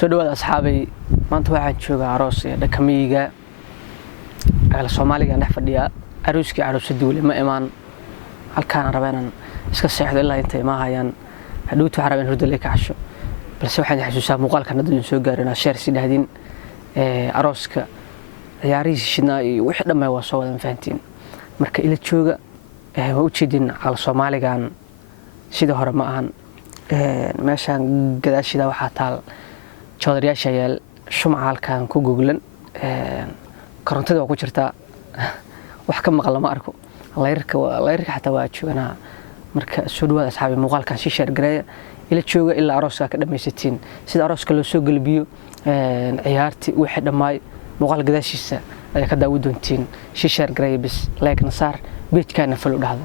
soo dhawaad asxaabay maanta waxaan joogaa aroos ee dhaqamiga ala Soomaaliga dhex fadhiya arooskii aroosadii wali ma imaan halkaan rabeenan iska seexdo ilaa intay ma hayaan hadhuutu xarabeen hurdale ka casho balse waxaan xasuusaa muuqaalka nadin soo gaarina share si dhahdin arooska ciyaarihiisna iyo wixii dhamay waa soo wada fahantiin marka ila jooga waa u jeedin ala Soomaaligan sida hore ma ahan meeshan gadaashida waxa taal joodariyaasha yaal shumaca halkaan ku googlan korontada ku jirta wax ka maqal ma arko layrka xataa waa jooganaa marka soo dhawaad asxaabi muuqaalkan si share gareeya ila jooga ilaa arooska ka dhameysatiin sida arooska loo soo galbiyo ciyaartii wixii dhamay muuqaal gadaashiisa ay ka daawo doontiin si share gareeya bis like na saar page kana follow dhahdo